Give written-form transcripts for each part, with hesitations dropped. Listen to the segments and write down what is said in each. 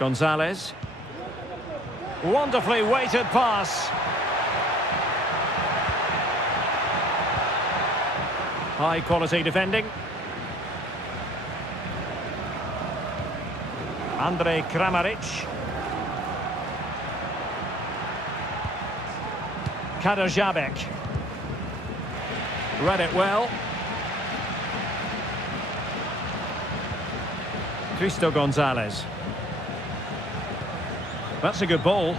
Gonzalez. Wonderfully weighted pass. High quality defending. Andrej Kramaric. Kaderabek. Read it well. Cristo Gonzalez. That's a good ball.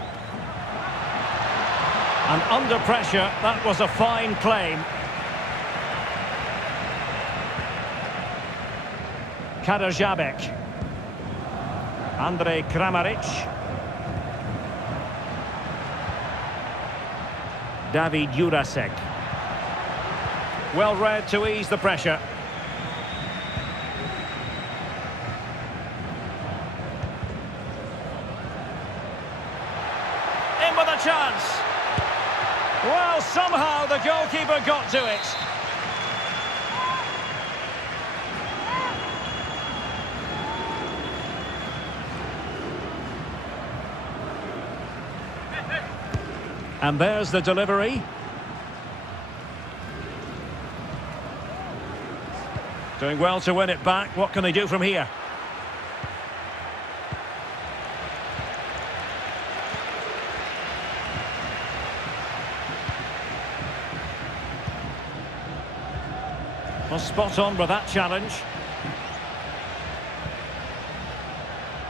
And under pressure, that was a fine claim. Kaderabek. Andrej Kramaric. David Jurasek. Well read to ease the pressure. In with a chance. Well, somehow the goalkeeper got to it. And there's the delivery. Doing well to win it back. What can they do from here? Well, spot on with that challenge.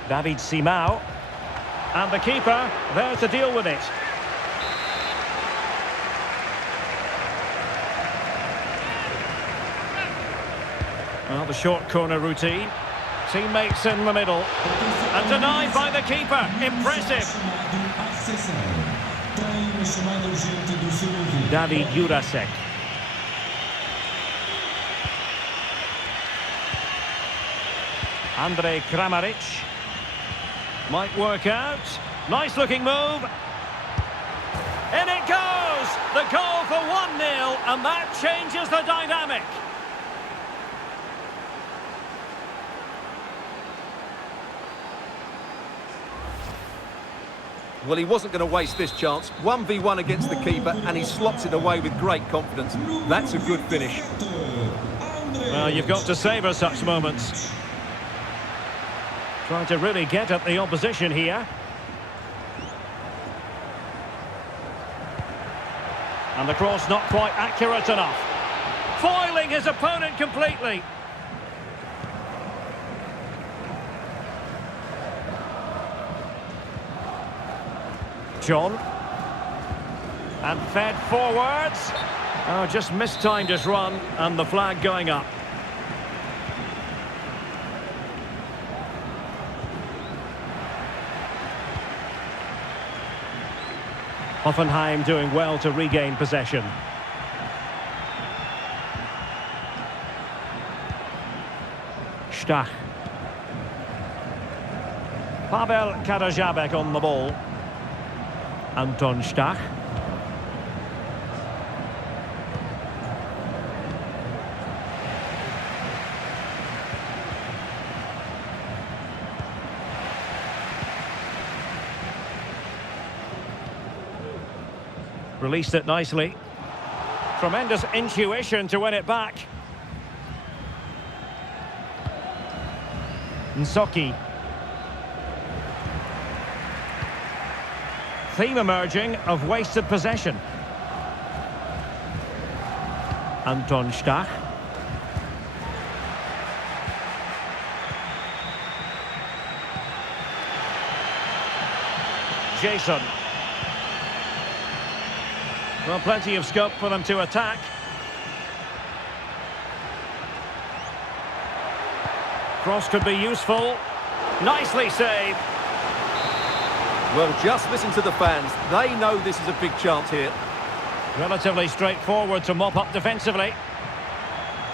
David Simao. And the keeper there to deal with it. Well, the short corner routine. Teammates in the middle. And denied by the keeper. Impressive. David Jurasek. Andrej Kramaric. Might work out. Nice looking move. In it goes! The goal for 1-0, and that changes the dynamic. Well, he wasn't going to waste this chance. 1v1 against the keeper, and he slots it away with great confidence. That's a good finish. Well, you've got to savour such moments. Trying to really get at the opposition here. And the cross not quite accurate enough. Foiling his opponent completely. John. And fed forwards. Oh, just mistimed his run, and the flag going up. Hoffenheim doing well to regain possession. Stach. Pavel Kaderabek on the ball. Anton Stach. Released it nicely. Tremendous intuition to win it back. Nsoki. Theme emerging of wasted possession. Anton Stach. Jason. Well, plenty of scope for them to attack. Cross could be useful. Nicely saved. Well, just listen to the fans. They know this is a big chance here. Relatively straightforward to mop up defensively.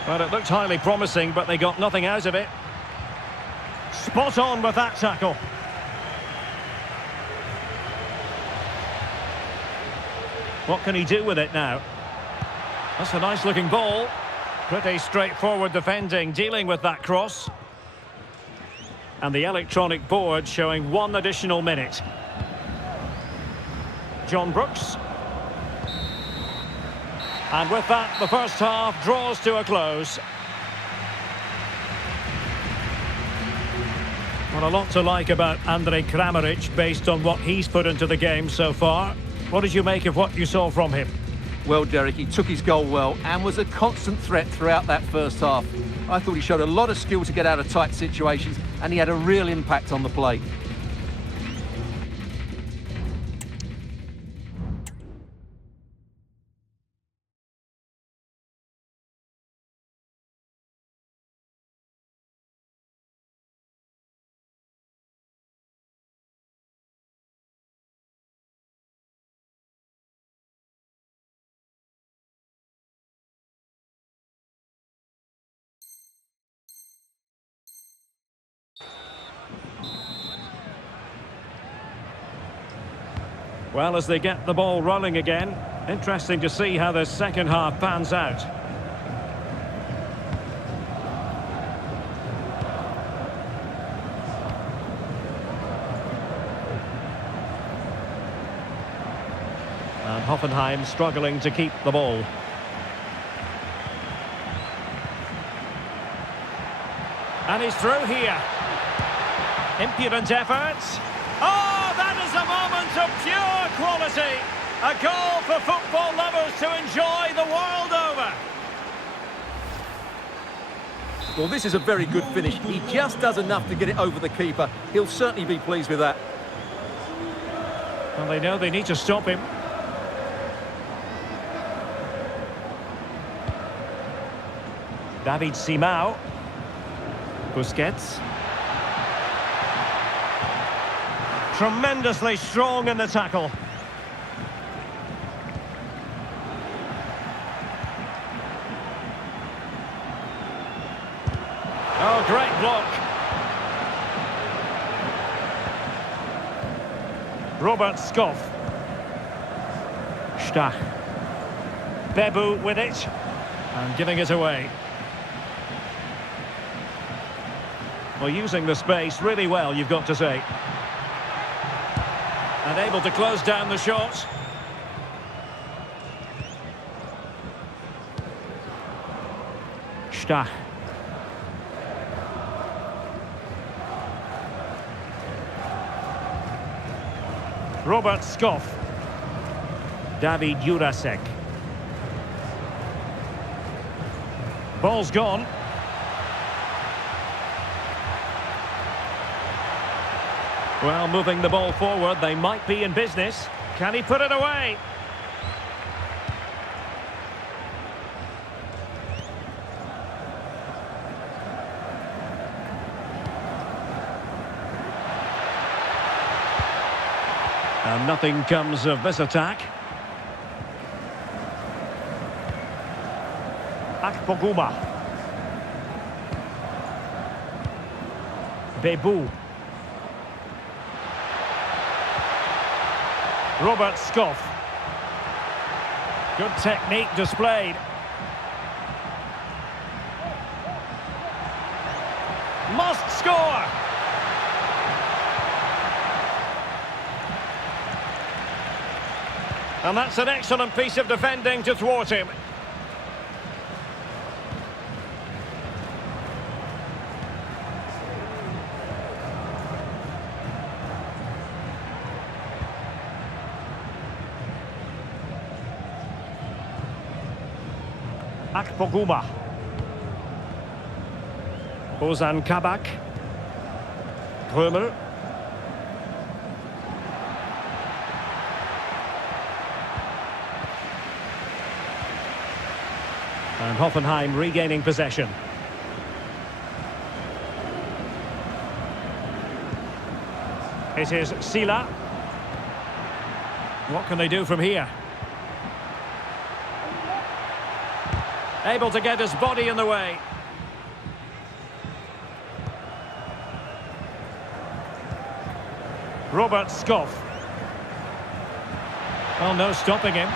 Well, it looked highly promising, but they got nothing out of it. Spot on with that tackle. What can he do with it now? That's a nice looking ball. Pretty straightforward defending, dealing with that cross. And the electronic board showing 1 additional minute. John Brooks. And with that, the first half draws to a close. Well, a lot to like about Andrej Kramaric based on what he's put into the game so far. What did you make of what you saw from him? Well, Derek, he took his goal well and was a constant threat throughout that first half. I thought he showed a lot of skill to get out of tight situations, and he had a real impact on the plate. Well, as they get the ball rolling again, interesting to see how the second half pans out. And Hoffenheim struggling to keep the ball. And he's through here. Impudent efforts. Oh, that is a moment of pure quality. A goal for football lovers to enjoy the world over. Well, this is a very good finish. He just does enough to get it over the keeper. He'll certainly be pleased with that. Well, they know they need to stop him. David Simão. Busquets. Tremendously strong in the tackle. Oh, great block. Robert Skov. Stach. Bebu with it. And giving it away. Well, using the space really well, you've got to say. And able to close down the shot. Stach. Robert Skov. David Jurasek. Ball's gone. Well, moving the ball forward, they might be in business. Can he put it away? And nothing comes of this attack. Akpoguma. Bebu. Robert Skov. Good technique displayed. Must score! And that's an excellent piece of defending to thwart him. Akpoguma. Ozan Kabak. Römer. And Hoffenheim regaining possession. It is Sila. What can they do from here? Able to get his body in the way. Robert Skov. Well, no stopping him.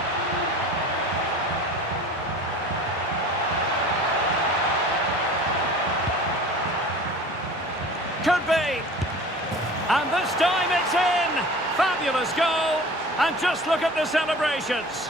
Could be. fabulous goal, and just look at the celebrations.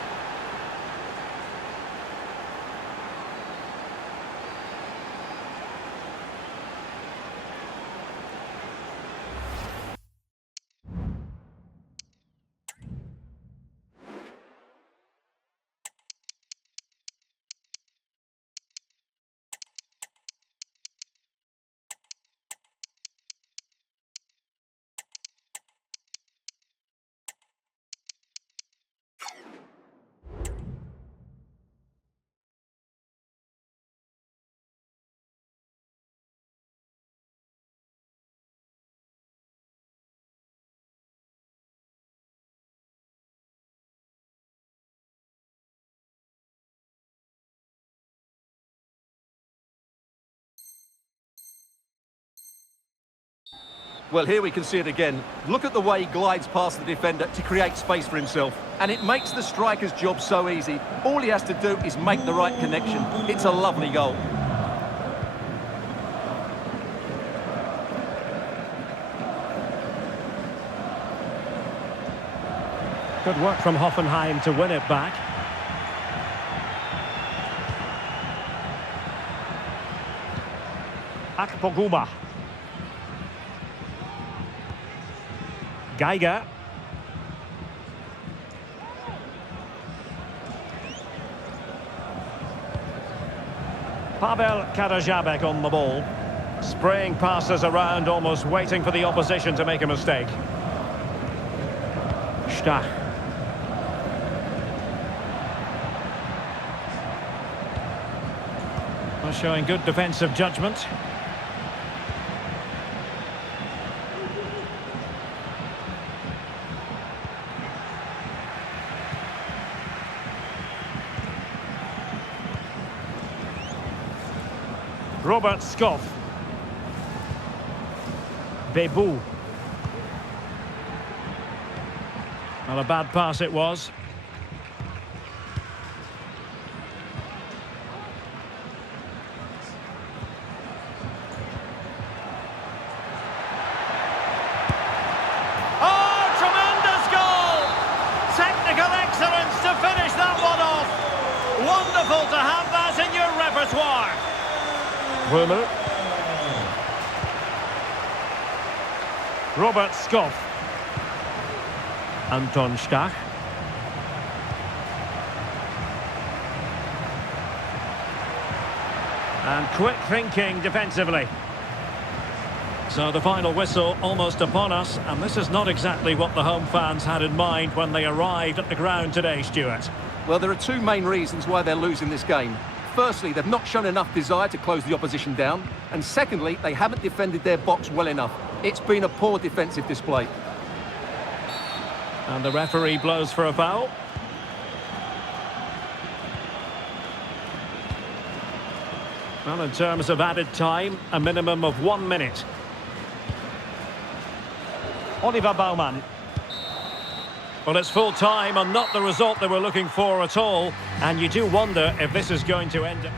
Well, here we can see it again. Look at the way he glides past the defender to create space for himself. And it makes the striker's job so easy. All he has to do is make the right connection. It's a lovely goal. Good work from Hoffenheim to win it back. Akpoguma. Geiger. Pavel Karajabek on the ball. Spraying passes around, almost waiting for the opposition to make a mistake. Stach. Well, showing good defensive judgment. Robert Skoff. Bebu. Well, a bad pass it was. Oh, tremendous goal! Technical excellence to finish that one off. Wonderful to have that in your repertoire. Römer. Robert Skoff. Anton Stach. And quick thinking defensively. So the final whistle almost upon us, and this is not exactly what the home fans had in mind when they arrived at the ground today, Stuart. Well, there are two main reasons why they're losing this game. Firstly, they've not shown enough desire to close the opposition down. And secondly, they haven't defended their box well enough. It's been a poor defensive display. And the referee blows for a foul. Well, in terms of added time, a minimum of 1 minute. Oliver Baumann. Well, it's full time and not the result they were looking for at all. And you do wonder if this is going to end up.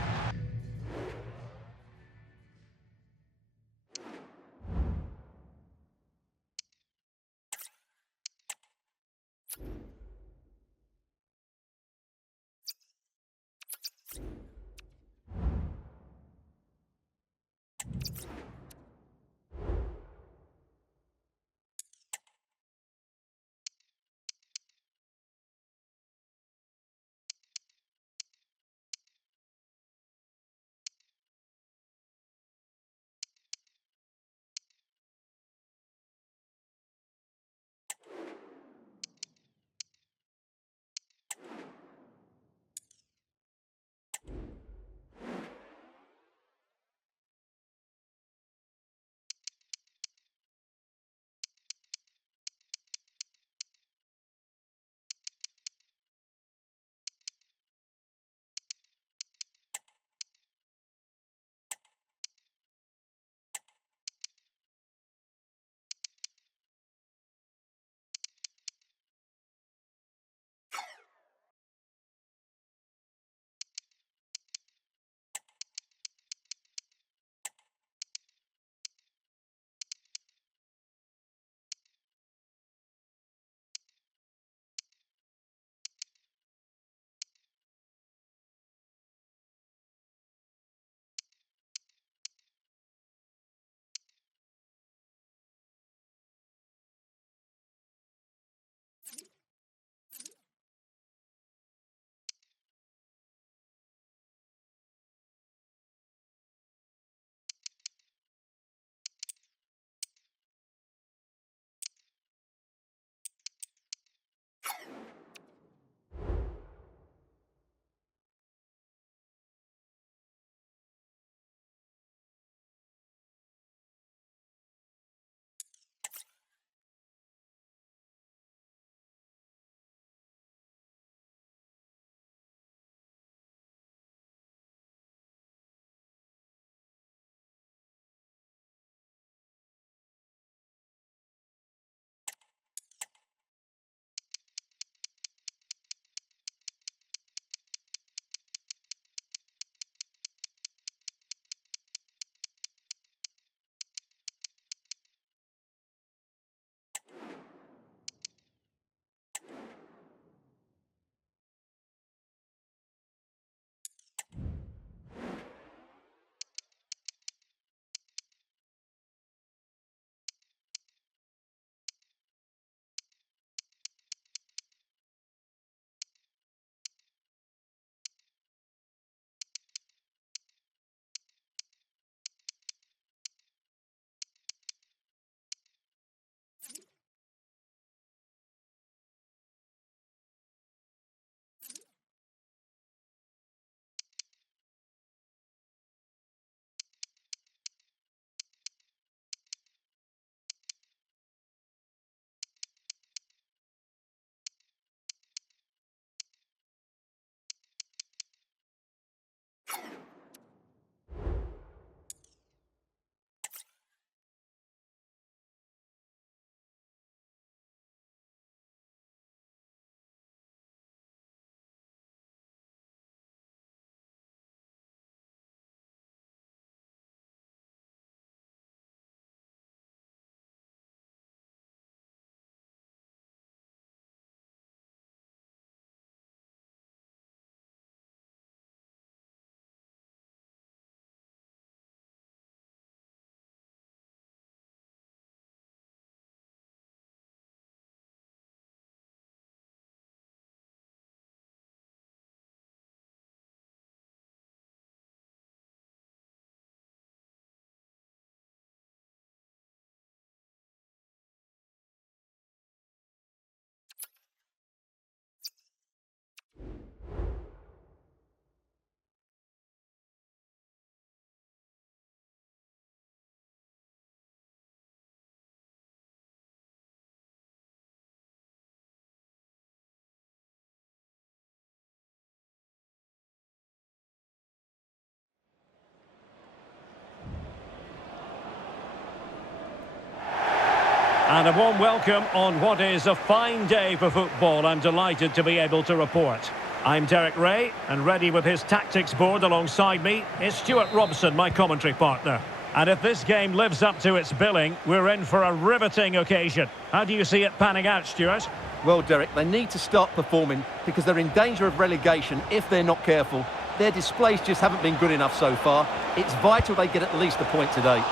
And a warm welcome on what is a fine day for football. I'm delighted to be able to report. I'm Derek Ray, and ready with his tactics board alongside me is Stuart Robson, my commentary partner. And if this game lives up to its billing, we're in for a riveting occasion. How do you see it panning out, Stuart? Well, Derek, they need to start performing because they're in danger of relegation if they're not careful. Their displays just haven't been good enough so far. It's vital they get at least a point today.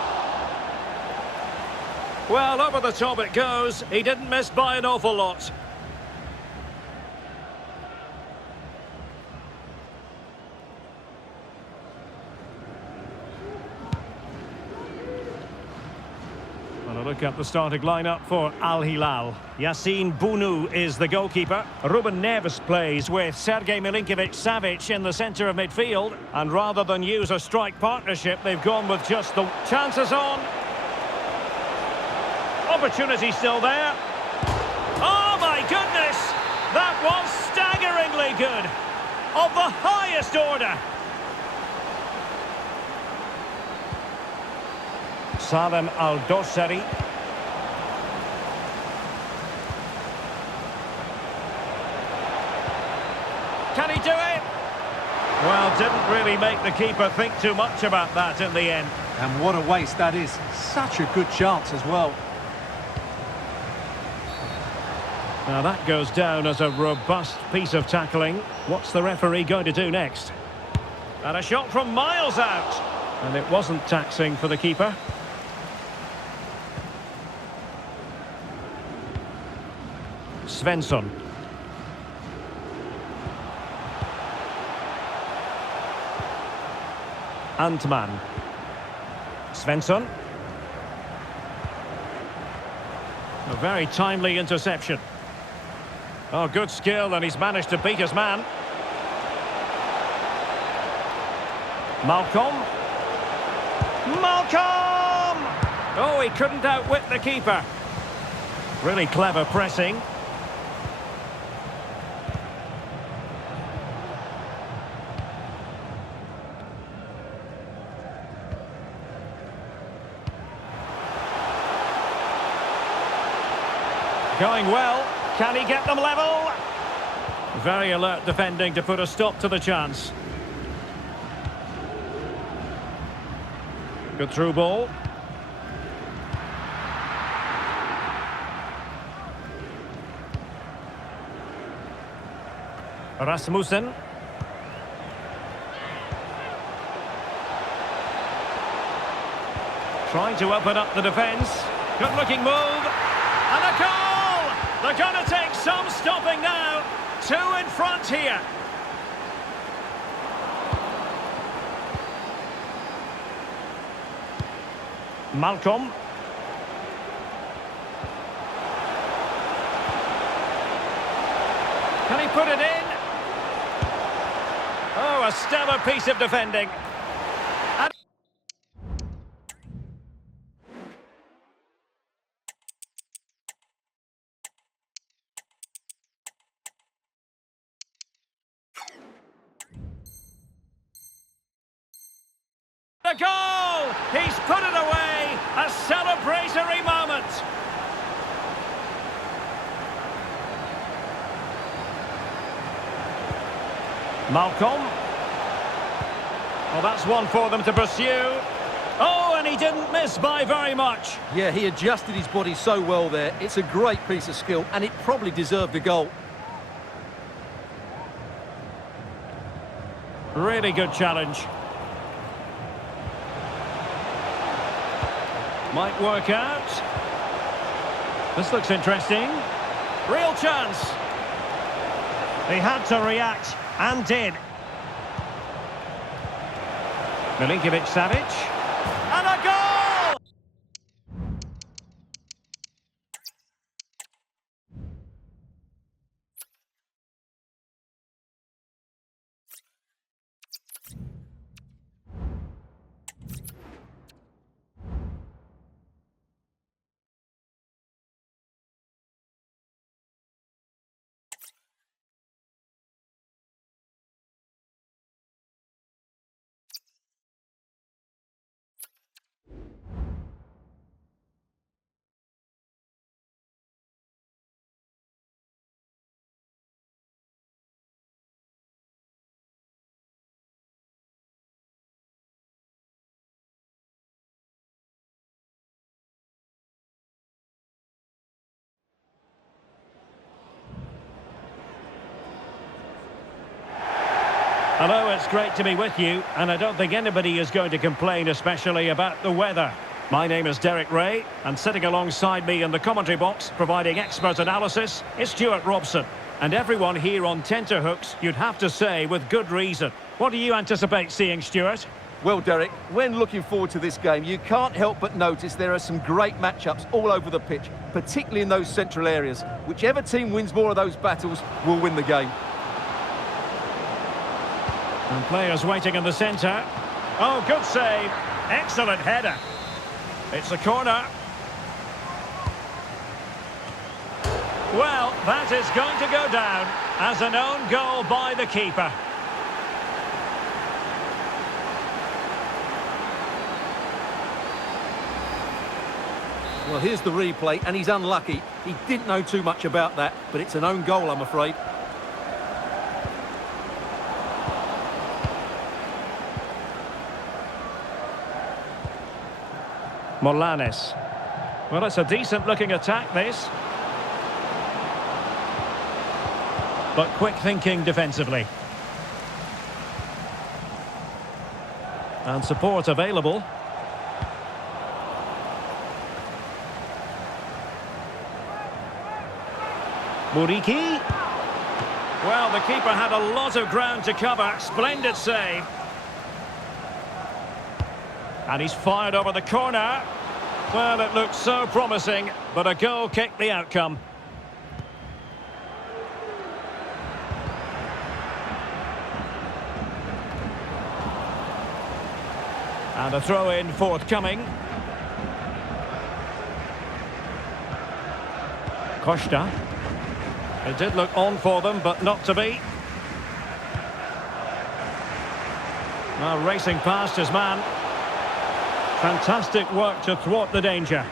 Well, over the top it goes. He didn't miss by an awful lot. And a look at the starting lineup for Al Hilal. Yassine Bounou is the goalkeeper. Ruben Neves plays with Sergej Milinkovic-Savic in the centre of midfield. And rather than use a strike partnership, they've gone with just the chances on. Opportunity still there. Oh my goodness! That was staggeringly good. Of the highest order. Salem Al-Dossari. Can he do it? Well, didn't really make the keeper think too much about that in the end. And what a waste that is. Such a good chance as well. Now that goes down as a robust piece of tackling. What's the referee going to do next? And a shot from miles out. And it wasn't taxing for the keeper. Svensson. Antman. Svensson. A very timely interception. Oh, good skill, and he's managed to beat his man. Malcolm. Malcolm! Oh, he couldn't outwit the keeper. Really clever pressing. Going well. Can he get them level? Very alert defending to put a stop to the chance. Good through ball. Rasmussen. Trying to open up the defence. Good looking move. And a goal! They're going to take some stopping now. Two in front here. Malcolm. Can he put it in? Oh, a stellar piece of defending. A goal! He's put it away! A celebratory moment! Malcolm. Well, that's one for them to pursue. Oh, and he didn't miss by very much. Yeah, he adjusted his body so well there. It's a great piece of skill, and it probably deserved a goal. Really good challenge. Might work out. This looks interesting. Real chance. He had to react, and did. Milinkovic-Savic. And a goal! Hello, it's great to be with you, and I don't think anybody is going to complain, especially about the weather. My name is Derek Ray, and sitting alongside me in the commentary box, providing expert analysis, is Stuart Robson. And everyone here on tenterhooks, you'd have to say, with good reason. What do you anticipate seeing, Stuart? Well, Derek, when looking forward to this game, you can't help but notice there are some great matchups all over the pitch, particularly in those central areas. Whichever team wins more of those battles will win the game. And players waiting in the centre. Oh, good save. Excellent header. It's a corner. Well, that is going to go down as an own goal by the keeper. Well, here's the replay, and he's unlucky. He didn't know too much about that, but it's an own goal, I'm afraid. Morlanes. Well, it's a decent-looking attack, this. But quick thinking defensively. And support available. Muriqi. Well, the keeper had a lot of ground to cover. Splendid save. And he's fired over the corner. Well, it looked so promising, but a goal kicked the outcome. And a throw-in forthcoming. Costa. It did look on for them, but not to be. Now racing past his man. Fantastic work to thwart the danger.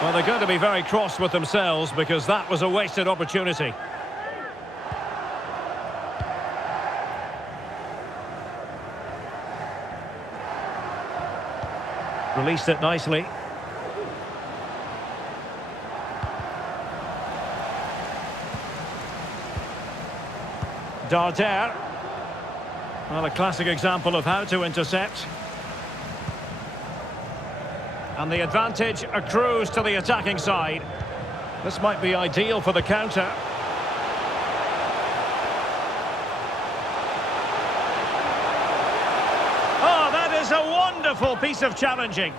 Well, they're going to be very cross with themselves because that was a wasted opportunity. Released it nicely. Darder. Well, a classic example of how to intercept. And the advantage accrues to the attacking side. This might be ideal for the counter. Oh, that is a wonderful piece of challenging.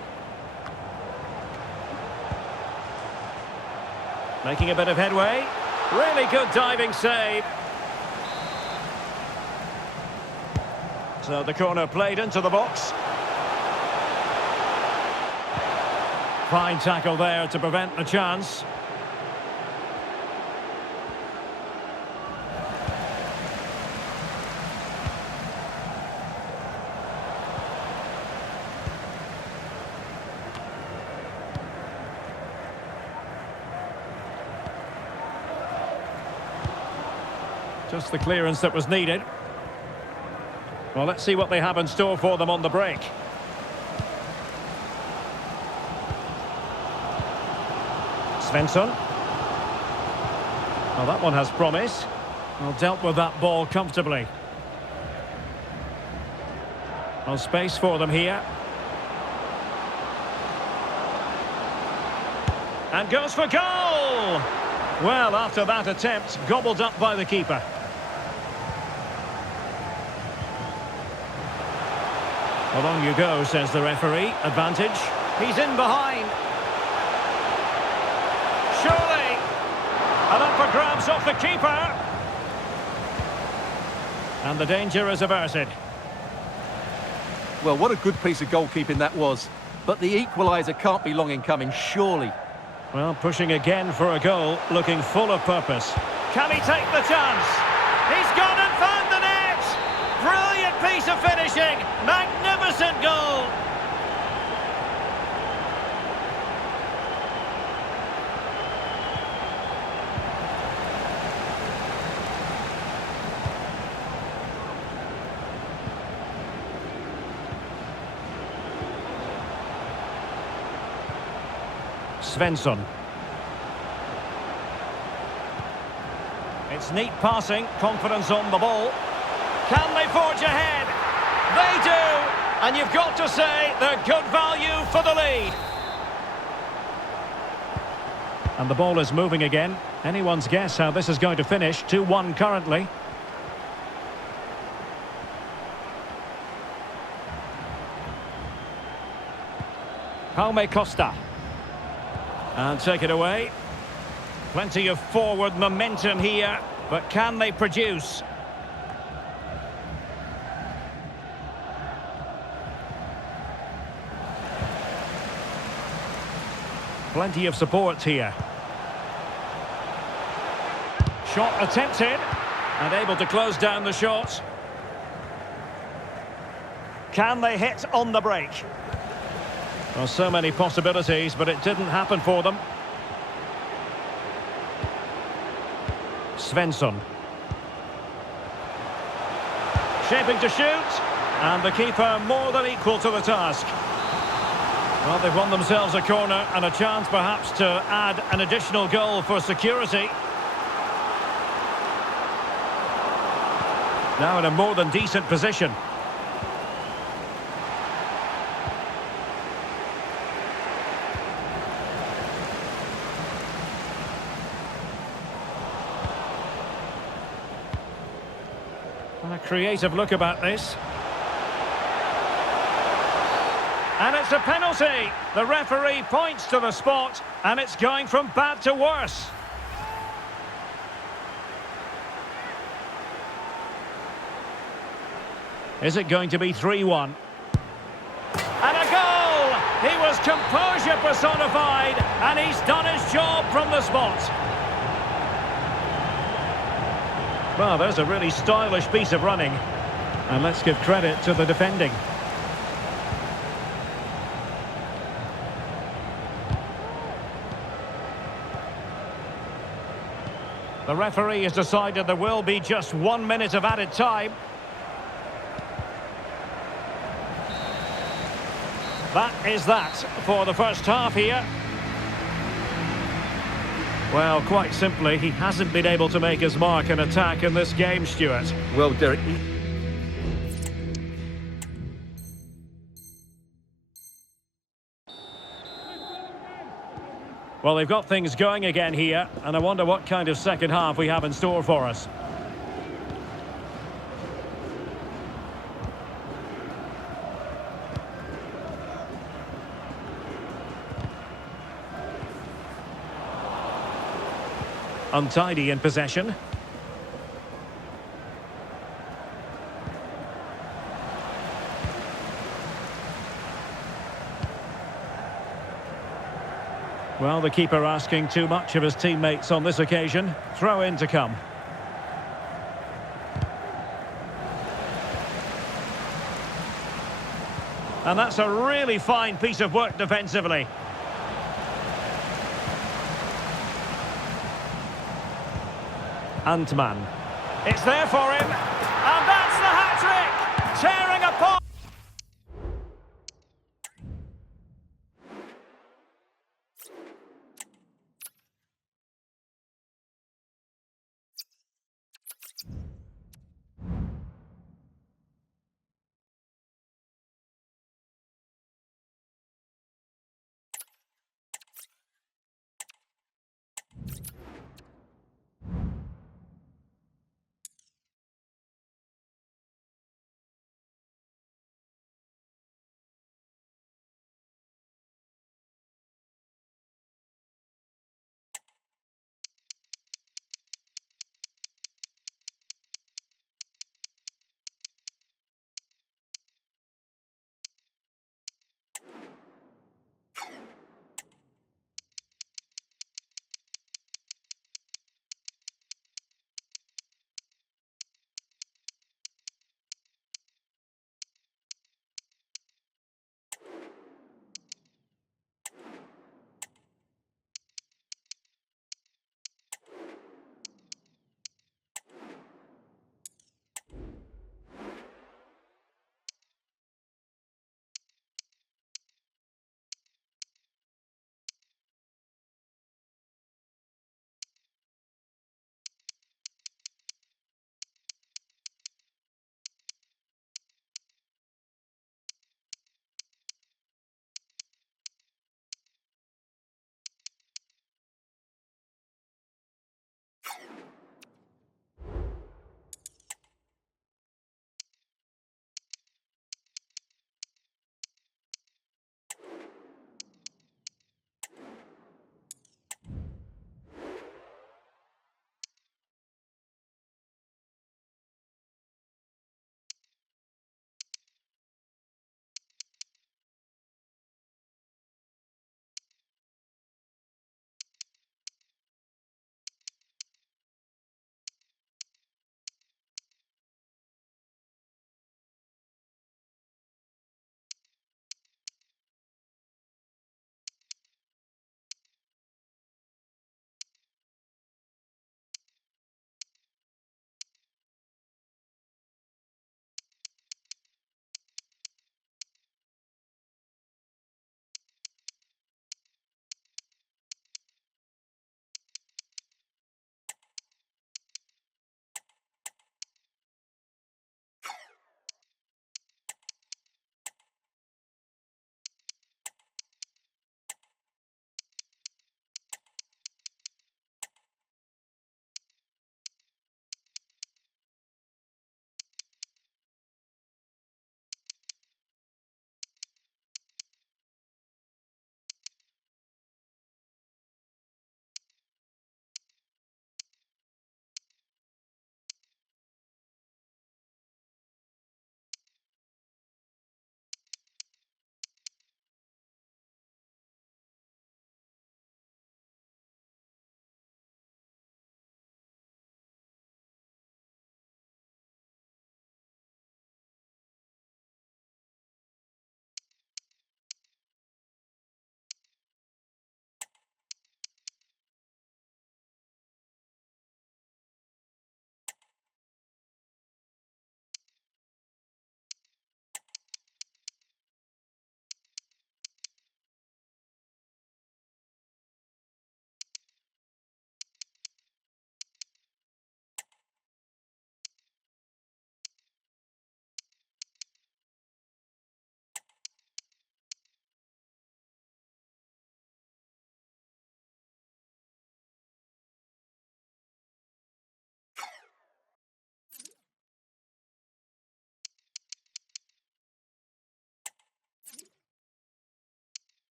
Making a bit of headway. Really good diving save. So the corner played into the box. Fine tackle there to prevent the chance. Just the clearance that was needed. Well, let's see what they have in store for them on the break. Svensson. Well, that one has promise. Well, dealt with that ball comfortably. Well, space for them here. And goes for goal! Well, after that attempt, gobbled up by the keeper. Along you go, says the referee. Advantage. He's in behind. Surely. And up for grabs off the keeper. And the danger is averted. Well, what a good piece of goalkeeping that was. But the equaliser can't be long in coming, surely. Well, pushing again for a goal, looking full of purpose. Can he take the chance? He's gone and found the net! Brilliant piece of finishing! Magnificent goal! Svensson. It's neat passing, confidence on the ball. Can they forge ahead? They do! And you've got to say they're good value for the lead. And the ball is moving again. Anyone's guess how this is going to finish. 2-1 currently. Jaume Costa. And take it away. Plenty of forward momentum here, but can they produce? Plenty of support here. Shot attempted, and able to close down the shot. Can they hit on the break? Well, so many possibilities, but it didn't happen for them. Svensson. Shaping to shoot, and the keeper more than equal to the task. Well, they've won themselves a corner and a chance perhaps to add an additional goal for security. Now in a more than decent position. A creative look about this. And it's a penalty. The referee points to the spot, and it's going from bad to worse. Is it going to be 3-1? And a goal! He was composure personified, and he's done his job from the spot. Well, there's a really stylish piece of running. And let's give credit to the defending. The referee has decided there will be just 1 minute of added time. That is that for the first half here. Well, quite simply, he hasn't been able to make his mark and attack in this game, Stuart. Well, Derek... Well, they've got things going again here, and I wonder what kind of second half we have in store for us. Untidy in possession. Well, the keeper asking too much of his teammates on this occasion. Throw in to come. And that's a really fine piece of work defensively. Antman. It's there for him. And that's the hat-trick! Tearing apart.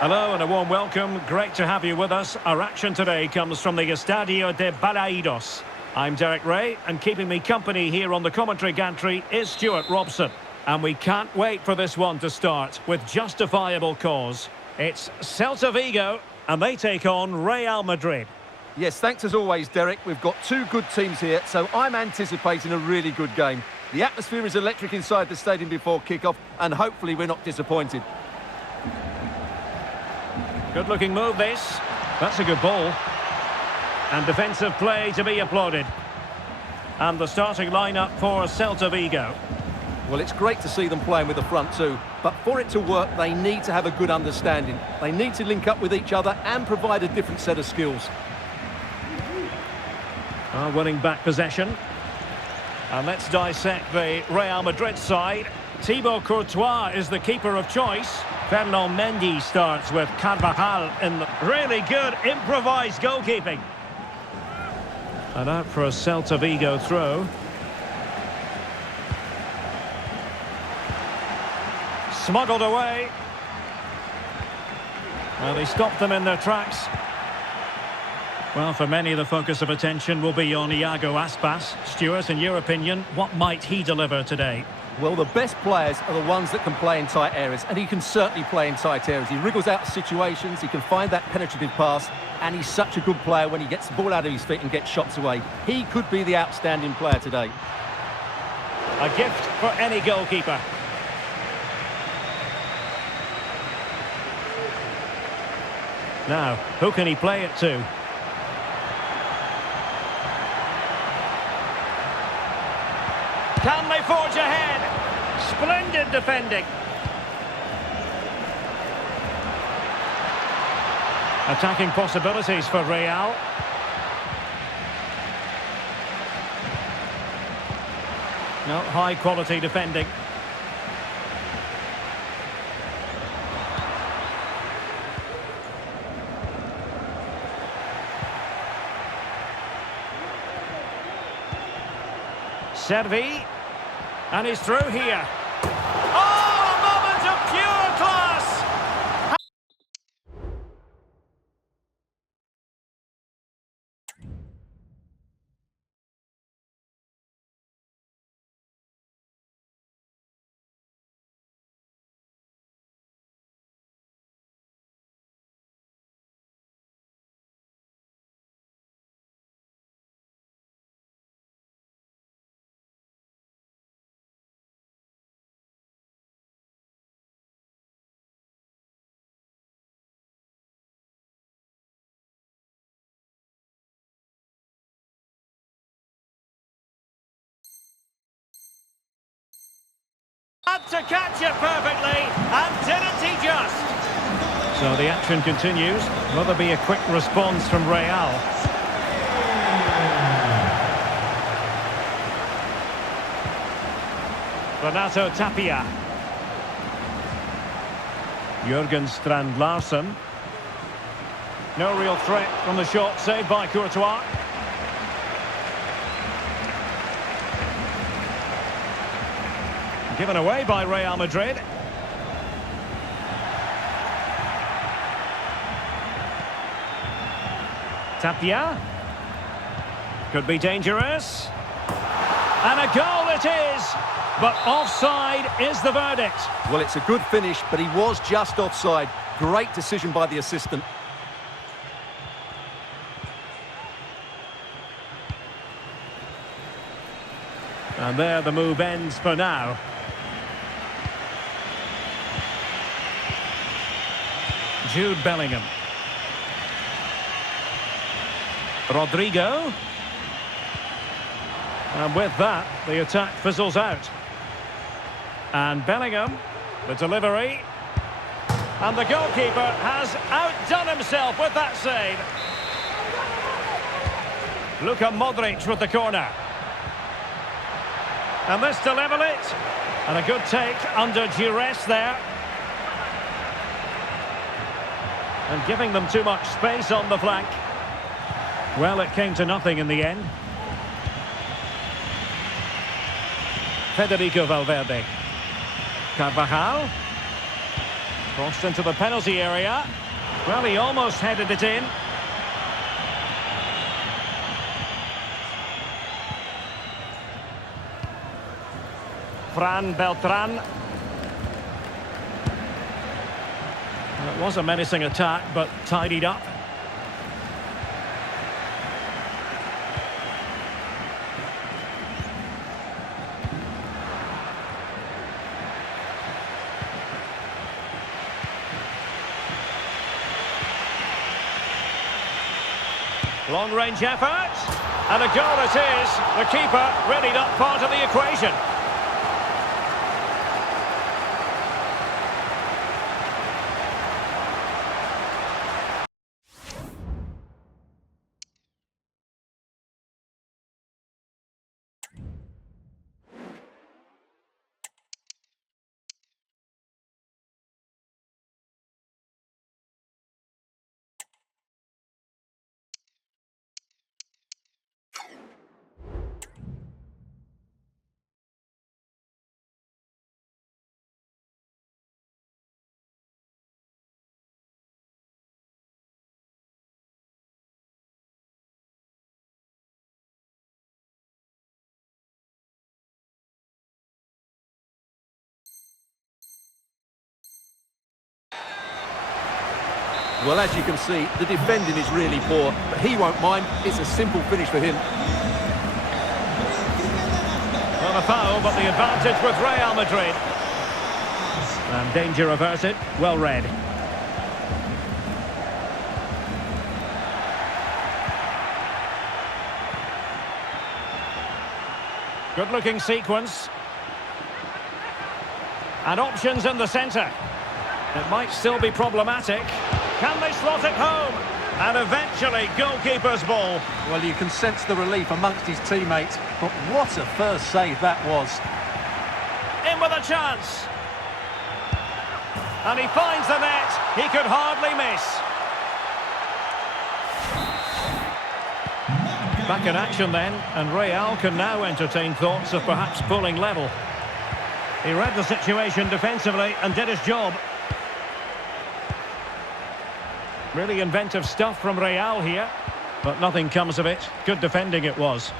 Hello and a warm welcome. Great to have you with us. Our action today comes from the Estadio de Balaidos. I'm Derek Ray, and keeping me company here on the commentary gantry is Stuart Robson. And we can't wait for this one to start with justifiable cause. It's Celta Vigo, and they take on Real Madrid. Yes, thanks as always, Derek. We've got two good teams here, so I'm anticipating a really good game. The atmosphere is electric inside the stadium before kick-off, and hopefully we're not disappointed. Good-looking move, this. That's a good ball. And defensive play to be applauded. And the starting lineup for Celta Vigo. Well, it's great to see them playing with the front two, but for it to work, they need to have a good understanding. They need to link up with each other and provide a different set of skills. Winning back possession. And let's dissect the Real Madrid side. Thibaut Courtois is the keeper of choice. Ferland Mendy starts with Carvajal in the really good improvised goalkeeping. And out for a Celta Vigo throw. Smuggled away. Well, they stopped them in their tracks. Well, for many, the focus of attention will be on Iago Aspas. Stuart, in your opinion, what might he deliver today? Well, the best players are the ones that can play in tight areas, and he can certainly play in tight areas. He wriggles out of situations, he can find that penetrative pass, and he's such a good player when he gets the ball out of his feet and gets shots away. He could be the outstanding player today. A gift for any goalkeeper. Now, who can he play it to? Can they forge ahead? Splendid defending. Attacking possibilities for Real. No, high quality defending. Servi, and he's through here. Oh, a moment of pure class! To catch it perfectly, and didn't he just? So the action continues. Will there be a quick response from Real? Renato Tapia. Jurgen Strand Larsen. No real threat from the shot, saved by Courtois. Given away by Real Madrid. Tapia. Could be dangerous. And a goal it is. But offside is the verdict. Well, it's a good finish, but he was just offside. Great decision by the assistant. And there the move ends for now. Jude Bellingham. Rodrigo. And with that, the attack fizzles out. And Bellingham, the delivery. And the goalkeeper has outdone himself with that save. Luka Modric with the corner. And this to level it. And a good take under duress there. And giving them too much space on the flank. Well, it came to nothing in the end. Federico Valverde. Carvajal. Crossed into the penalty area. Well, he almost headed it in. Fran Beltran. Well, it was a menacing attack, but tidied up. Long-range effort, and a goal it is. The keeper really not part of the equation. Well, as you can see, the defending is really poor, but he won't mind. It's a simple finish for him. Not a foul, but the advantage with Real Madrid. And danger averted. Well read. Good-looking sequence. And options in the centre. It might still be problematic. Can they slot it home? And eventually, goalkeeper's ball. Well, you can sense the relief amongst his teammates, but what a first save that was. In with a chance. And he finds the net. He could hardly miss. Back in action then, and Real can now entertain thoughts of perhaps pulling level. He read the situation defensively and did his job. Really inventive stuff from Real here, but nothing comes of it. Good defending it was.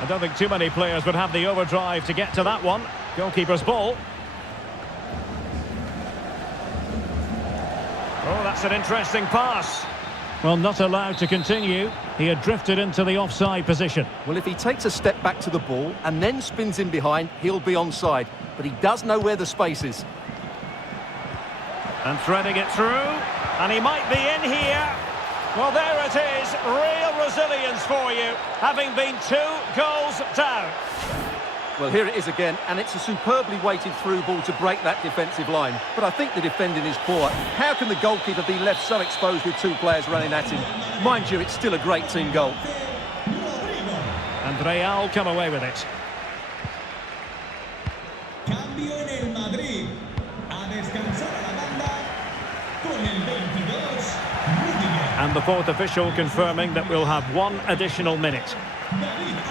I don't think too many players would have the overdrive to get to that one. Goalkeeper's ball. Oh, that's an interesting pass. Well, not allowed to continue. He had drifted into the offside position. Well, if he takes a step back to the ball and then spins in behind, he'll be onside. But he does know where the space is. And threading it through. And he might be in here. Well, there it is. Real resilience for you, having been 2 goals down. Well, here it is again, and it's a superbly weighted through ball to break that defensive line. But I think the defending is poor. How can the goalkeeper be left so exposed with 2 players running at him? Mind you, it's still a great team goal. And Real come away with it. Cambio en el Madrid. A descansar a la banda con el 22, Rudiger. And the 4th official confirming that we'll have 1 additional minute.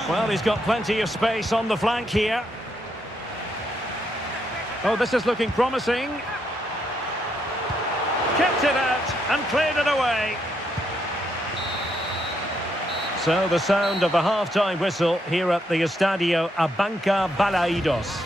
Well, he's got plenty of space on the flank here. Oh, this is looking promising. Kept it out and cleared it away. So the sound of the half-time whistle here at the Estadio Abanca Balaidos.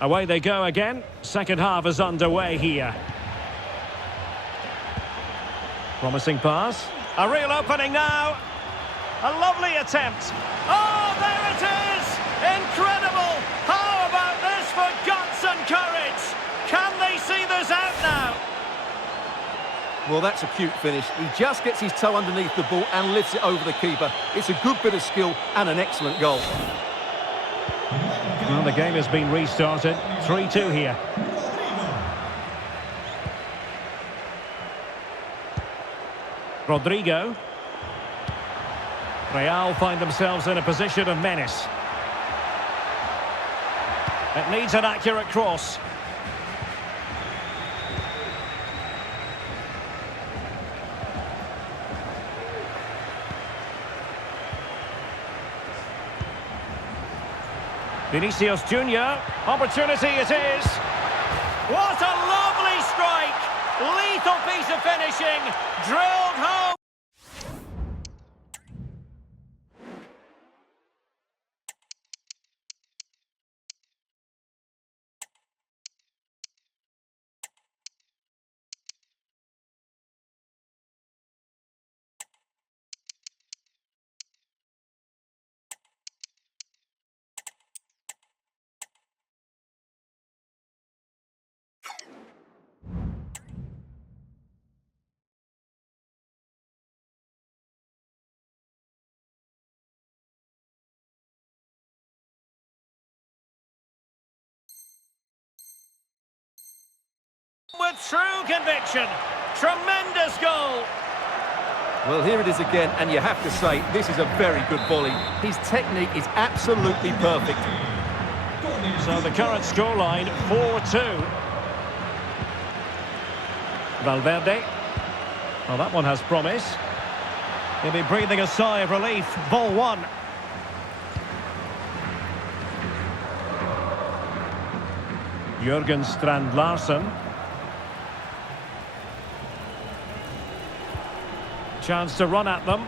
Away they go again. Second half is underway here. Promising pass. A real opening now. A lovely attempt. Oh, there it is! Incredible! How about this for guts and courage? Well, that's a cute finish. He just gets his toe underneath the ball and lifts it over the keeper. It's a good bit of skill and an excellent goal. Well, the game has been restarted. 3-2 here. Rodrigo. Real find themselves in a position of menace. It needs an accurate cross. Vinicius Junior, opportunity it is. What a lovely strike! Lethal piece of finishing, drilled home. With true conviction, tremendous goal. Well, here it is again, and you have to say, this is a very good volley. His technique is absolutely perfect. So the current scoreline, 4-2. Valverde. Well, that one has promise. He'll be breathing a sigh of relief. Ball one. Jürgen Strand Larsen. Chance to run at them.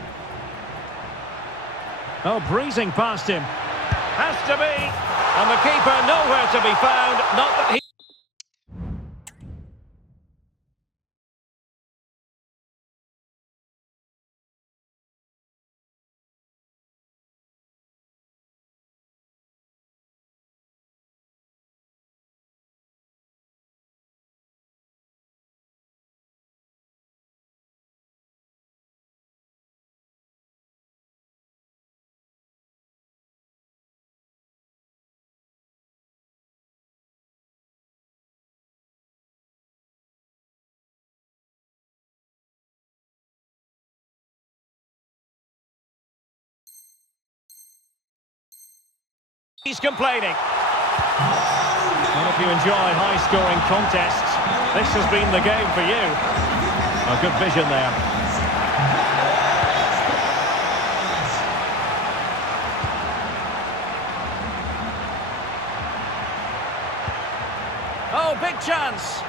Oh, breezing past him. Has to be. And the keeper nowhere to be found. Not that he... He's complaining. Well, if you enjoy high-scoring contests, this has been the game for you. A good vision there. Oh, big chance.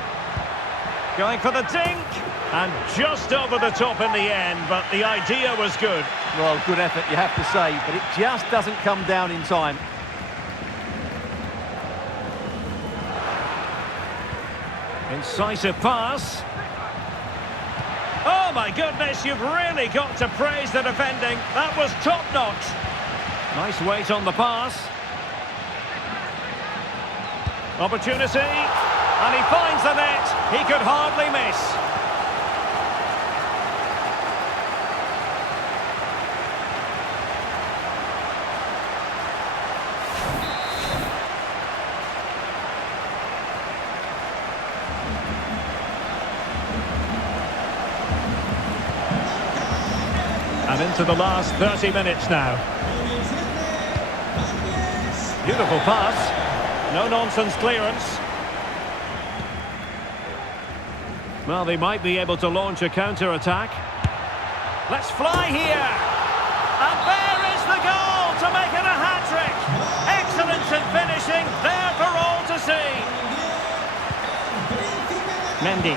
Going for the dink. And just over the top in the end, but the idea was good. Well, good effort, you have to say, but it just doesn't come down in time. Incisive pass. Oh my goodness, you've really got to praise the defending. That was top-notch. Nice weight on the pass. Opportunity. And he finds the net. He could hardly miss. And into the last 30 minutes now. Beautiful pass. No-nonsense clearance. Well, they might be able to launch a counter-attack. Let's fly here. And there is the goal to make it a hat-trick. Excellence in finishing, there for all to see. Mendy.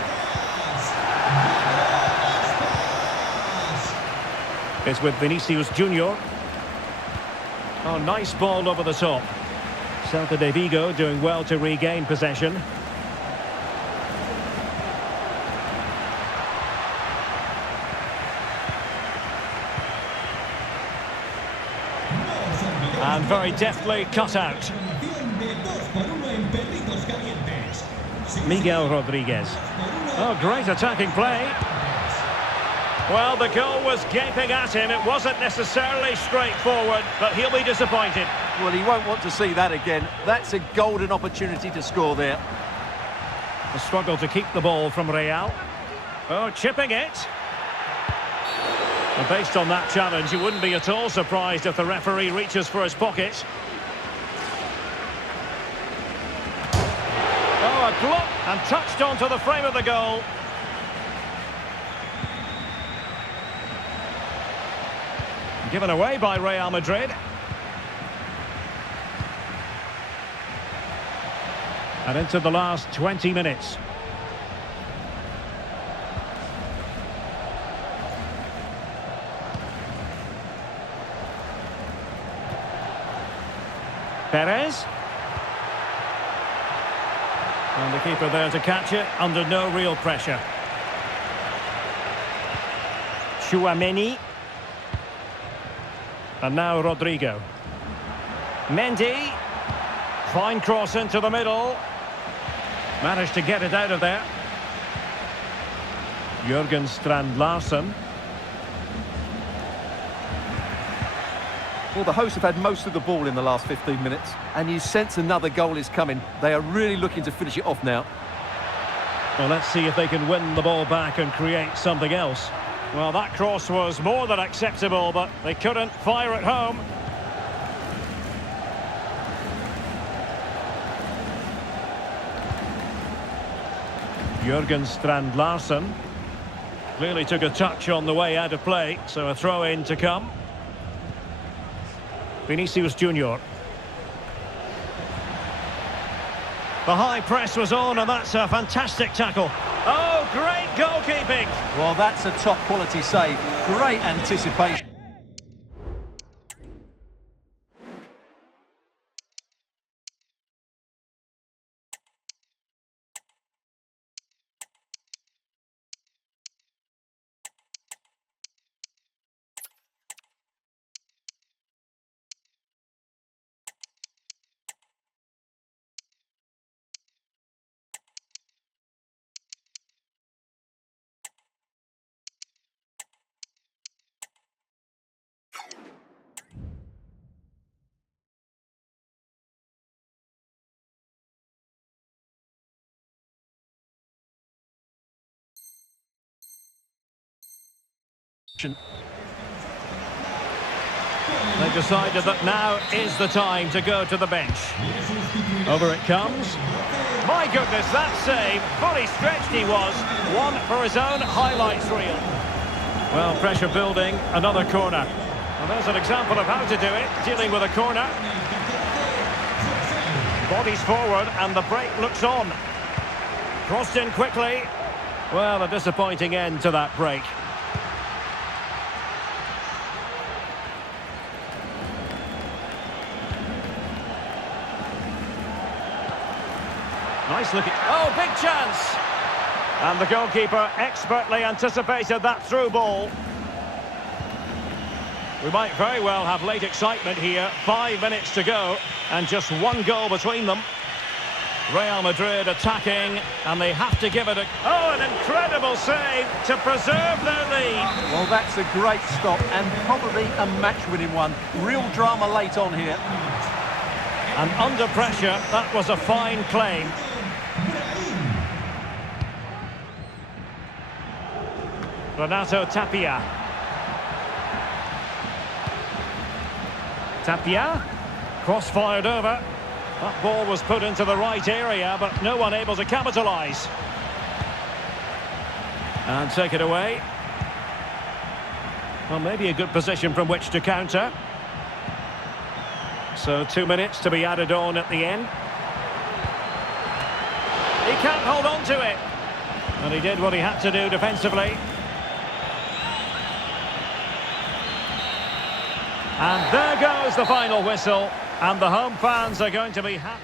It's with Vinicius Junior. Oh, nice ball over the top. Celta de Vigo doing well to regain possession. And very deftly cut out. Miguel Rodriguez. Oh, great attacking play. Well, the goal was gaping at him. It wasn't necessarily straightforward, but he'll be disappointed. Well, he won't want to see that again. That's a golden opportunity to score there. A struggle to keep the ball from Real. Oh, chipping it. And based on that challenge, you wouldn't be at all surprised if the referee reaches for his pocket. Oh, a glove and touched onto the frame of the goal. Given away by Real Madrid. And into the last 20 minutes. Perez. And the keeper there to catch it under no real pressure. Tchouaméni. And now Rodrigo. Mendy. Fine cross into the middle. Managed to get it out of there. Jürgen Strand Larsen. Well, the hosts have had most of the ball in the last 15 minutes, and you sense another goal is coming. They are really looking to finish it off now. Well, let's see if they can win the ball back and create something else. Well, that cross was more than acceptable, but they couldn't fire it home. Jürgen Strand Larsen clearly took a touch on the way out of play, so a throw-in to come. Vinicius Junior. The high press was on, and that's a fantastic tackle. Oh, great goalkeeping! Well, that's a top-quality save. Great anticipation. They decided that now is the time to go to the bench. Over it comes. My goodness, that save. Fully stretched he was. One for his own highlights reel. Well, pressure building. Another corner. Well, there's an example of how to do it. Dealing with a corner. Bodies forward and the break looks on. Crossed in quickly. Well, a disappointing end to that break. Nice looking. Oh, big chance! And the goalkeeper expertly anticipated that through ball. We might very well have late excitement here. 5 minutes to go and just one goal between them. Real Madrid attacking, and they have to give it a... Oh, an incredible save to preserve their lead. Well, that's a great stop and probably a match-winning one. Real drama late on here. And under pressure, that was a fine claim. Renato Tapia. Tapia. Cross fired over. That ball was put into the right area, but no one able to capitalise. And take it away. Well, maybe a good position from which to counter. So 2 minutes to be added on at the end. He can't hold on to it. And he did what he had to do defensively. And there goes the final whistle. And the home fans are going to be happy.